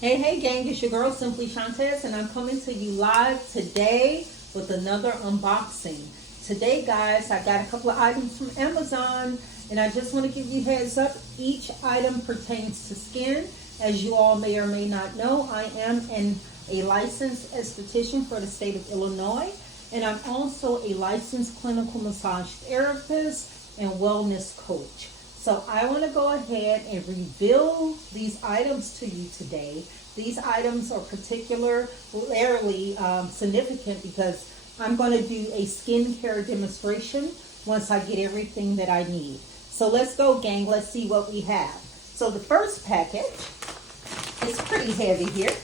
Hey gang, it's your girl Simply Shantes, and I'm coming to you live today with another unboxing. Today, guys, I got a couple of items from Amazon, and I just want to give you heads up. Each item pertains to skin. As you all may or may not know, I am a licensed esthetician for the state of Illinois, and I'm also a licensed clinical massage therapist and wellness coach. So I want to go ahead and reveal these items to you today. These items are particularly significant because I'm going to do a skincare demonstration once I get everything that I need. So let's go, gang. Let's see what we have. So the first package is pretty heavy here.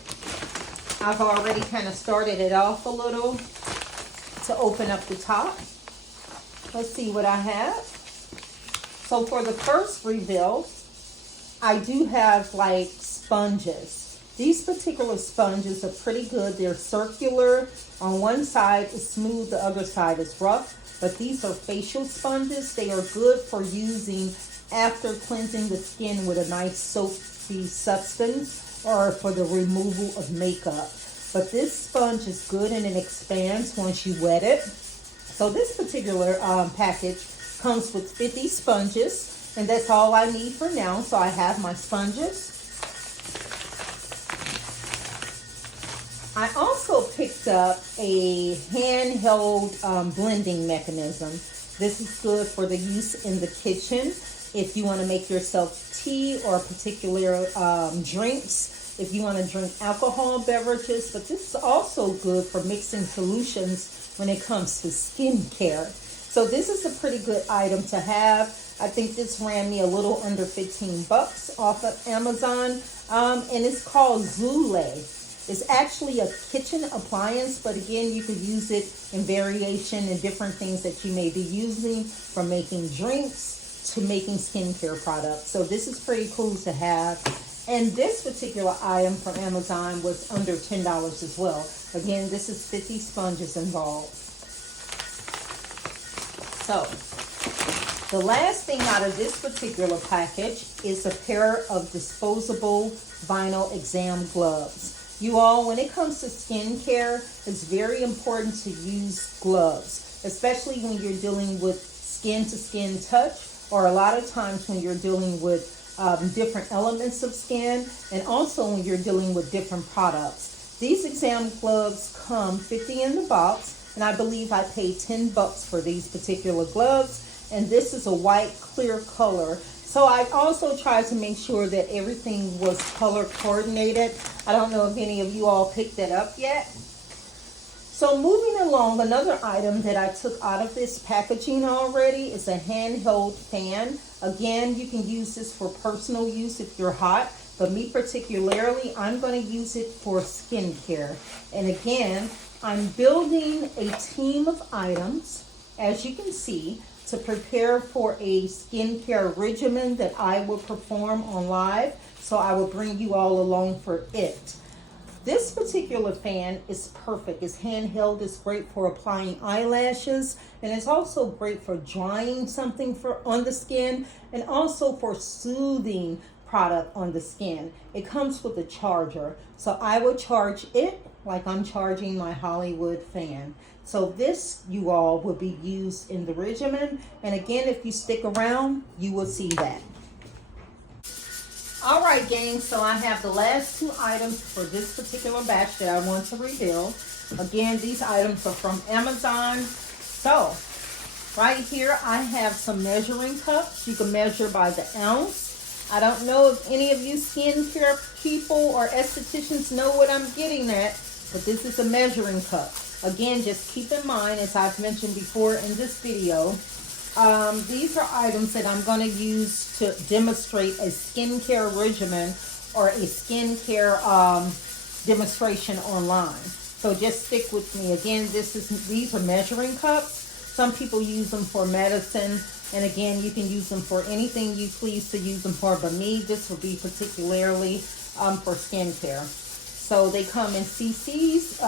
I've already kind of started it off a little to open up the top. Let's see what I have. So for the first reveal, I do have like sponges. These particular sponges are pretty good. They're circular. On one side is smooth, the other side is rough. But these are facial sponges. They are good for using after cleansing the skin with a nice soapy substance or for the removal of makeup. But this sponge is good and it expands once you wet it. So this particular package comes with 50 sponges, and that's all I need for now. So I have my sponges. I also picked up a handheld blending mechanism. This is good for the use in the kitchen if you want to make yourself tea or particular drinks, if you want to drink alcohol beverages. But this is also good for mixing solutions when it comes to skincare. So this is a pretty good item to have. I think this ran me a little under 15 bucks off of Amazon. And it's called Zule. It's actually a kitchen appliance, but again, you could use it in variation and different things that you may be using, from making drinks to making skincare products. So this is pretty cool to have. And this particular item from Amazon was under $10 as well. Again, this is 50 sponges involved. So, the last thing out of this particular package is a pair of disposable vinyl exam gloves. You all, when it comes to skincare, it's very important to use gloves, especially when you're dealing with skin to skin touch, or a lot of times when you're dealing with different elements of skin, and also when you're dealing with different products. These exam gloves come 50 in the box. And I believe I paid 10 bucks for these particular gloves. And this is a white, clear color. So I also tried to make sure that everything was color coordinated. I don't know if any of you all picked that up yet. So moving along, another item that I took out of this packaging already is a handheld fan. Again, you can use this for personal use if you're hot. But me particularly, I'm going to use it for skincare. And again, I'm building a team of items, as you can see, to prepare for a skincare regimen that I will perform on live. So I will bring you all along for it. This particular fan is perfect. It's handheld. It's great for applying eyelashes, and it's also great for drying something on the skin, and also for soothing product on the skin. It comes with a charger, so I will charge it like I'm charging my Hollywood fan. So this, you all, will be used in the regimen, and again, if you stick around, you will see that. All right, gang, so I have the last two items for this particular batch that I want to reveal. Again, these items are from Amazon. So right here, I have some measuring cups. You can measure by the ounce. I don't know if any of you skincare people or estheticians know what I'm getting at, but this is a measuring cup. Again, just keep in mind, as I've mentioned before in this video, these are items that I'm going to use to demonstrate a skincare regimen or a skincare demonstration online. So just stick with me. Again, these are measuring cups. Some people use them for medicine. And again, you can use them for anything you please to use them for. But me, this will be particularly for skincare. So they come in cc's,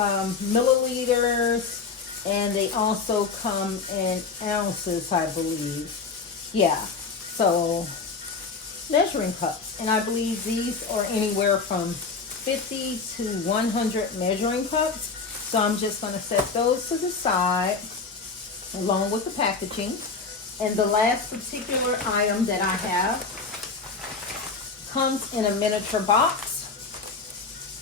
milliliters, and they also come in ounces, I believe. Yeah, so measuring cups. And I believe these are anywhere from 50 to 100 measuring cups. So I'm just going to set those to the side along with the packaging. And the last particular item that I have comes in a miniature box.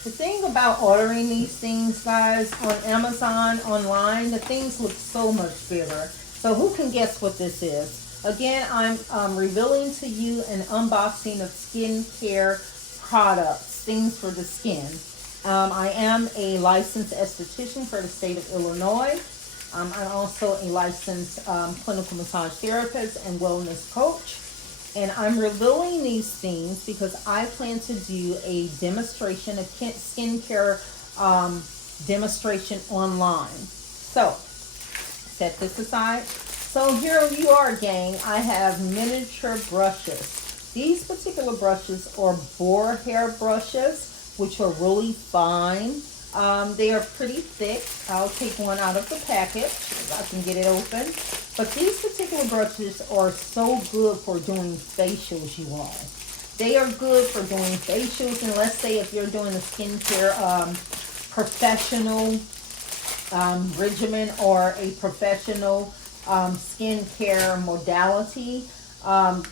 The thing about ordering these things, guys, on Amazon, online, the things look so much bigger. So who can guess what this is? Again, I'm revealing to you an unboxing of skincare products, things for the skin. I am a licensed esthetician for the state of Illinois. I'm also a licensed clinical massage therapist and wellness coach. And I'm revealing these things because I plan to do a demonstration, a skincare demonstration online. So, set this aside. So here you are, gang. I have miniature brushes. These particular brushes are boar hair brushes, which are really fine. They are pretty thick. I'll take one out of the package if I can get it open. But these particular brushes are so good for doing facials, you all. They are good for doing facials, and let's say if you're doing a skincare professional regimen or a professional skincare modality.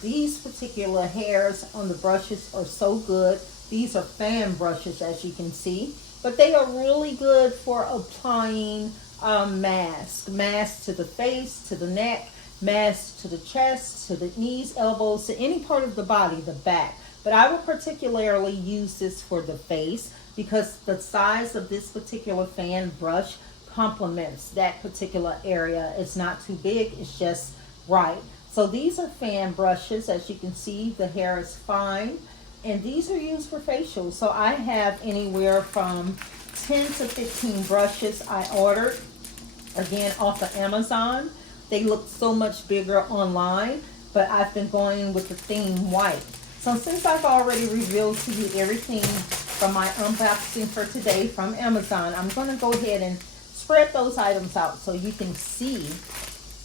These particular hairs on the brushes are so good. These are fan brushes, as you can see. But they are really good for applying mask to the face, to the neck, mask to the chest, to the knees, elbows, to any part of the body, the back. But I would particularly use this for the face because the size of this particular fan brush complements that particular area. It's not too big, it's just right. So these are fan brushes. As you can see, the hair is fine. And these are used for facials. So I have anywhere from 10 to 15 brushes I ordered, again, off of Amazon. They look so much bigger online, but I've been going with the theme white. So since I've already revealed to you everything from my unboxing for today from Amazon, I'm going to go ahead and spread those items out so you can see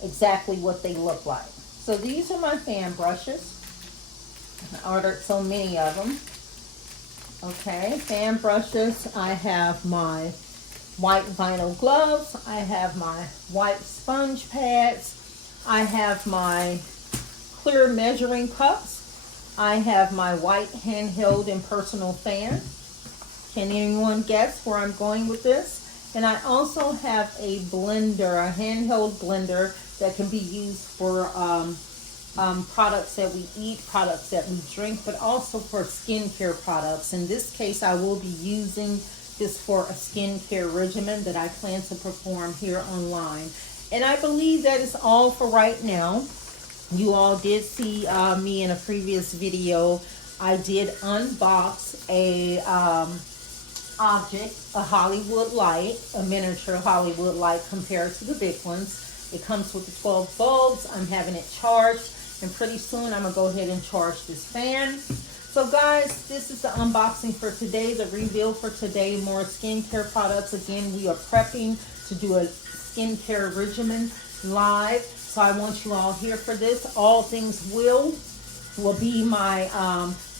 exactly what they look like. So these are my fan brushes. I ordered so many of them. Okay, fan brushes. I have my white vinyl gloves. I have my white sponge pads. I have my clear measuring cups. I have my white handheld and personal fan. Can anyone guess where I'm going with this? And I also have a blender, a handheld blender that can be used for products that we eat, products that we drink, but also for skincare products. In this case, I will be using this for a skincare regimen that I plan to perform here online. And I believe that is all for right now. You all did see me in a previous video. I did unbox a object, a Hollywood light, a miniature Hollywood light compared to the big ones. It comes with the 12 bulbs. I'm having it charged. And pretty soon I'm going to go ahead and charge this fan. So guys, this is the unboxing for today, the reveal for today. More skincare products. Again, we are prepping to do a skincare regimen live. So I want you all here for this. All Things will be my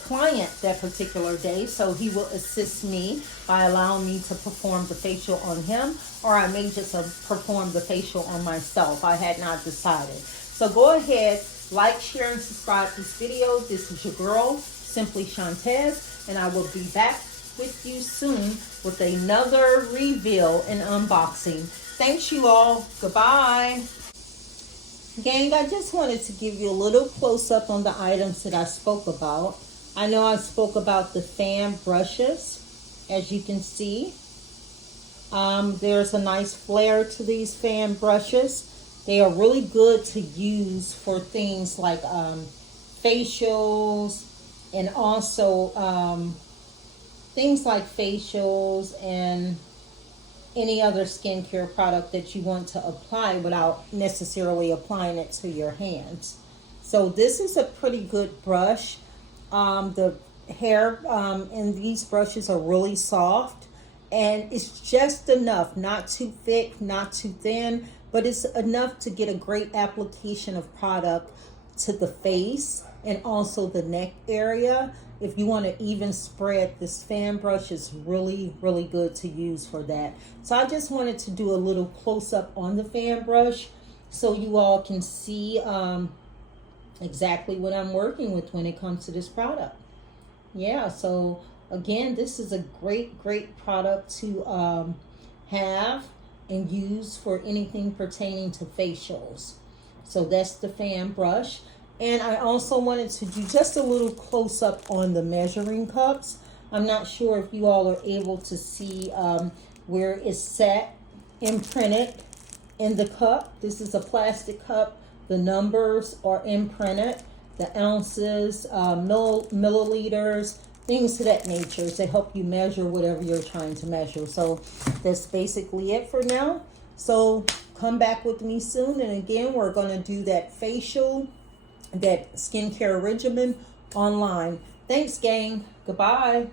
client that particular day. So he will assist me by allowing me to perform the facial on him. Or I may just perform the facial on myself. I had not decided. So go ahead. Like, share, and subscribe to this video. This is your girl, Simply Shantez, and I will be back with you soon with another reveal and unboxing. Thanks you all. Goodbye. Gang, I just wanted to give you a little close-up on the items that I spoke about. I know I spoke about the fan brushes, as you can see. There's a nice flare to these fan brushes. They are really good to use for things like facials and also things like facials and any other skincare product that you want to apply without necessarily applying it to your hands. So this is a pretty good brush. The hair in these brushes are really soft, and it's just enough, not too thick, not too thin, but it's enough to get a great application of product to the face and also the neck area. if you want to even spread, this fan brush is really, really good to use for that. So I just wanted to do a little close up on the fan brush so you all can see exactly what I'm working with when it comes to this product. Yeah, so again, this is a great, great product to have and use for anything pertaining to facials. So that's the fan brush. And I also wanted to do just a little close up on the measuring cups. I'm not sure if you all are able to see where it's set imprinted in the cup. This is a plastic cup. The numbers are imprinted, the ounces, milliliters, things to that nature to help you measure whatever you're trying to measure. So that's basically it for now. So come back with me soon. And again, we're going to do that facial, that skincare regimen online. Thanks, gang. Goodbye.